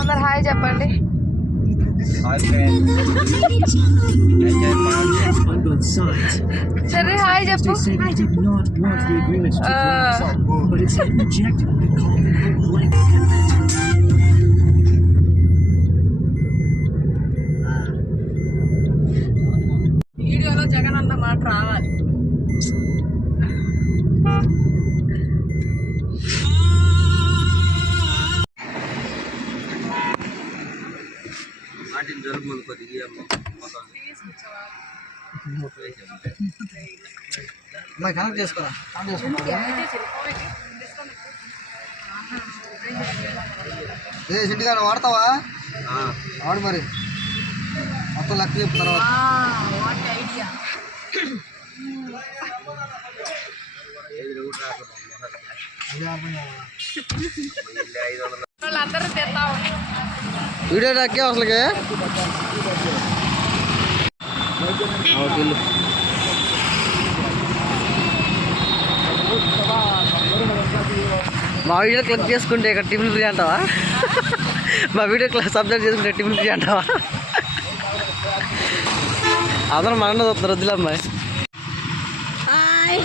అందరు హాయ్ చెప్పండి. సరే హాయ్ చెప్పు. వీడియోలో జగన్ అన్న మాట రావాలి. కనెక్ట్ చేసుకోరా. ఇంటికాడ వాడతావా? వాడు మరి మొత్తం లెక్క చెప్పు తర్వాత. వీడియో రాకే అసలుకి మా వీడియో క్లిక్ చేసుకుంటే ఇక్కడ టిఫిన్ ఫ్రీ అంటావా? మా వీడియో క్లాస్ సబ్జెక్ట్ చేసుకుంటే టిఫిన్ ఫ్రీ అంటావా? అందరూ మన చూస్తున్నారు. వద్దులే అమ్మాయి. హాయ్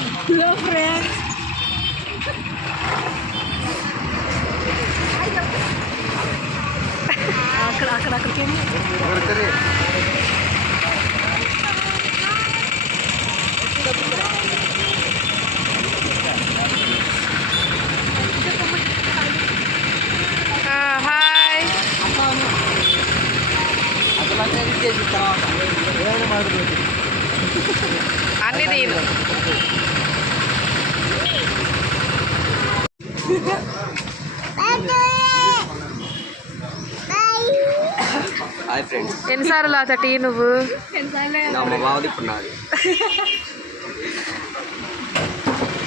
అన్ని తీరు. Hi friends. ఎన్నిసార్లు అవుతా టీ నువ్వు?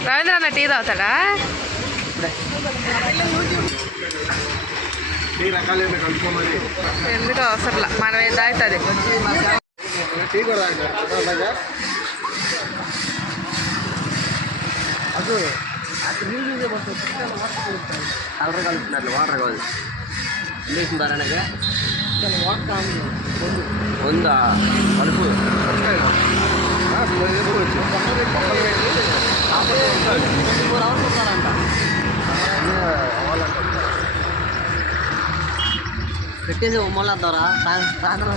రవీంద్ర అన్న టీ తాగుతాడా? ఎందుకు అవసరంలా, మనం ఏం తాగుతుంది. కలర్ కలుపుతున్నారు. వాటర్ కాదు వేసిందారనగా ఉందా కలుపు. పెట్టేసి మళ్ళీ వద్దారా సాయంత్రం.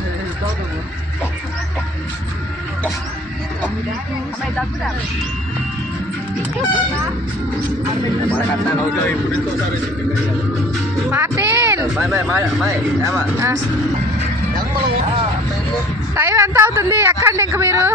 టైం ఎంత అవుతుంది? ఎక్కండి ఇంక మీరు.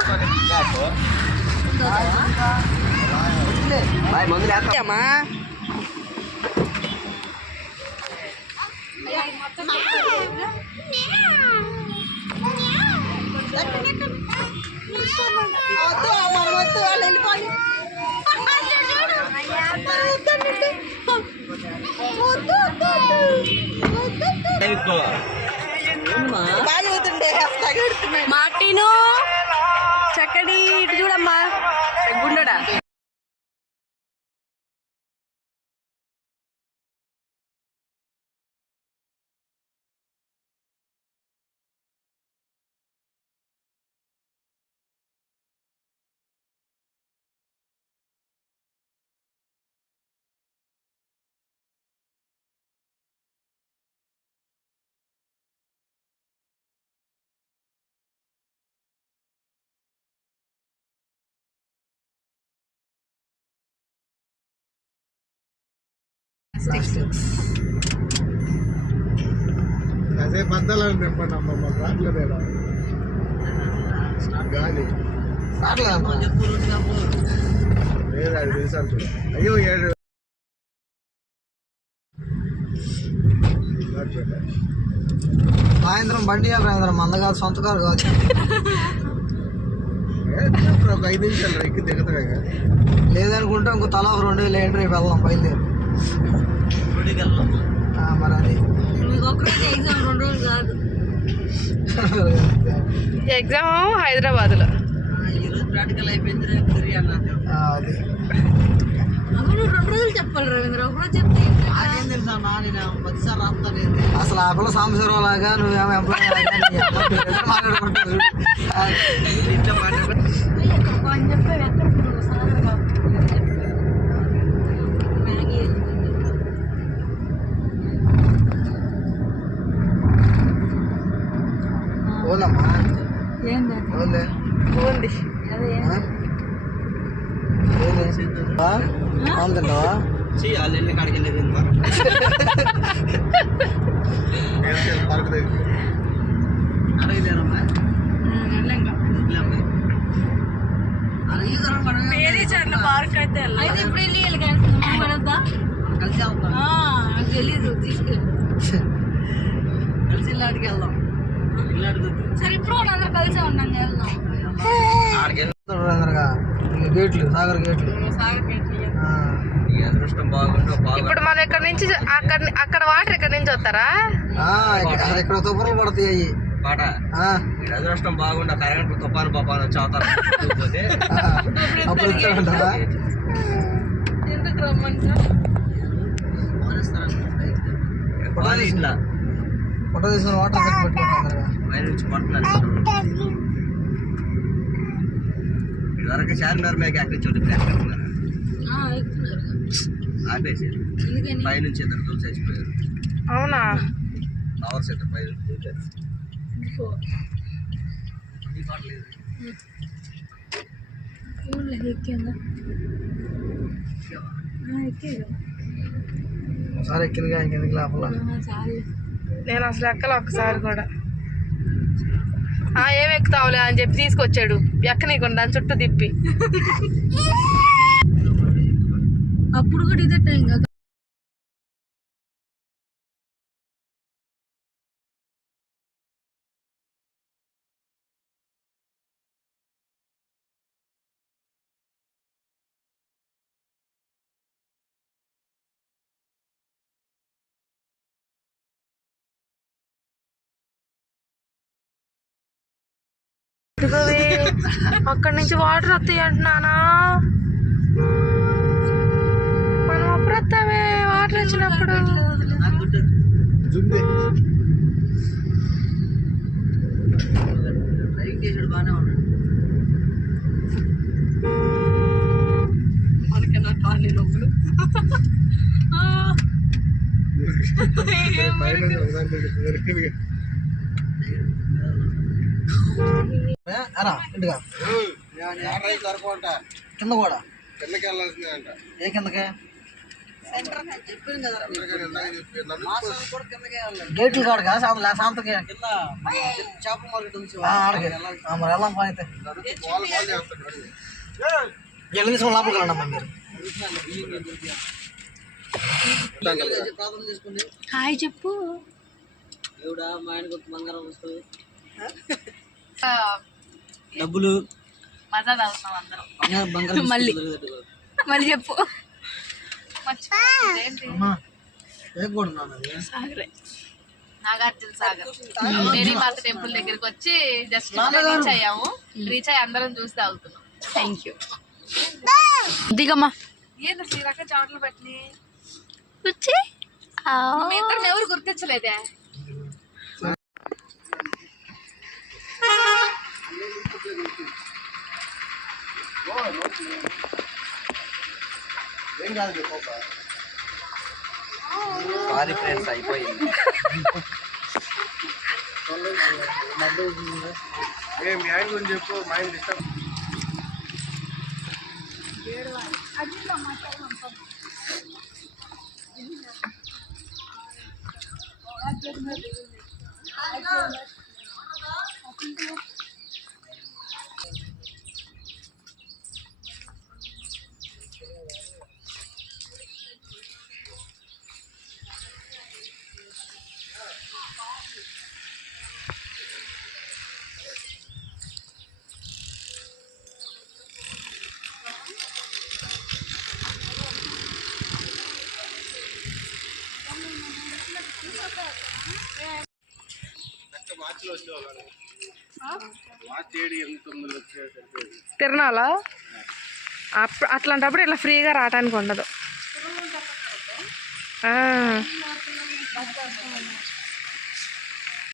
మార్టిను చక్కడి ఇటు చూడమ్మా గుండెడా. అదే బద్దలని తెప్పండి అమ్మ. రాట్లేదా గాలి లేదా? అది తెలుసాను చూడ. అయ్యో 7 సాయంత్రం బండి సాయంత్రం మంద కాదు, సొంత కారు కాదు. ఒక 5 నిమిషాలు ఎక్కి దిగుతాగా. లేదనుకుంటే ఇంకో తలా 2000 ఏంటి రేపు వెళ్దాం బయలుదేరి. మరి అది ఎగ్జామ్ హైదరాబాద్లో. ఈరోజు ప్రాక్టికల్ అయిపోయింది. రేపు అది చెప్పాలి రవీంద్ర ఒకరోజు చెప్తే నాకేం తెలుసా అన్న, నేను 10 సార్లు రాస్తాను. అసలు ఆ పిల్ల సాంబశివరావు లాగా నువ్వేమో ఎంప్లాయ్ మాట్లాడుకుంటారు. అని చెప్పారు ఎక్కడ పోదమ్మా ఏంది పోలే ఉంది అదే పాలు తింటావా? కాడికి వెళ్ళేది పార్కు దగ్గర పార్క్ అయితే అయితే ఇప్పుడు వెళ్ళి కలిసి వెళ్తాం. తెలీదు తీసుకెళ్ళి కలిసి ఇల్లాడికి వెళ్దాం. సరే ఇప్పుడు కూడా అందరూ కలిసే ఉన్నాం వెళ్దాం గేట్లు సాగర్ గేట్లు. అదృష్టం బాగుండో ఇప్పుడు మన ఇక్కడ నుంచి అక్కడ వాటర్ ఇక్కడ నుంచి వస్తారా ఇక్కడ తుప్పర్లు పడతాయి అవి పాట అదృష్టం బాగుండా కరెంట్ తుఫాను పాపాను వచ్చి అవుతారు అప్పుడు వచ్చాడంటారా? ఎందుకు రమ్మంటా ఇట్లా ఫోటో తీసుకుని వాటర్ పెట్టుకుంటారు. పై నుంచి పడుతున్నారు ఇదివరకు చార్మినార్ మేక ఎక్కడి నుంచి ఆపేసారు పై నుంచి ఇద్దరు దూరం చచ్చిపోయారు. అవునా టవర్స్ ఇద్దరు పై ఒకసారి ఎక్కిందిగా ఇంకెందుకు లోపల. నేను అసలు ఎక్కల ఒక్కసారి కూడా ఏం ఎక్కుతావులే అని చెప్పి తీసుకొచ్చాడు ఎక్కనీకుండా దాని చుట్టూ తిప్పి అప్పుడు కూడా ఇదే టైం కదా అక్కడి నుంచి వాటర్ వస్తాయి అంటున్నానా మనం అప్పుడు వస్తామే వాటర్ వచ్చినప్పుడు డ్రైవింగ్ చేసాడు బాగానే ఉన్నాడు. మనకన్నా కాలనీ లోపల ఇంటిగా కింద కూడా కిందకి వెళ్ళాల్సిందే అంట ఏ కిందకే గేట్లు కాడగా శాంతకి కింద చేపల మార్కెట్ ఉంది మరి వెళ్ళాం పని అయితే ఎల్లు తీసుకుని లోపలికి వెళ్ళండి మీరు ప్రాబ్లం తీసుకోండి. హాయ్ చెప్పు దేవుడా మా ఆయన కొత్త బంగారం వస్తుంది డబ్బులు మజా తాగుతున్నాం అందరం బంగారం మళ్ళీ చెప్పు సాగరే నాగార్జున సాగర్ మేరీమాత టెంపుల్ దగ్గరికి వచ్చి జస్ట్ రీచ్ అయ్యాము రీచ్ అయ్యి అందరం చూసి తాగుతున్నాం థ్యాంక్ యూ దిగమ్మా ఏంటి శ్రీరక చోట్ల పట్టి వచ్చి మీ ఇద్దరు ఎవరు గుర్తించలేదే సారీ ఫ్రెండ్స్ అయిపోయింది మీ ఆయన గురించి చెప్పు మా ఆయన డిస్టర్బ్ తిరణాలా అట్లాంటప్పుడు ఇట్లా ఫ్రీగా రావడానికి ఉండదు.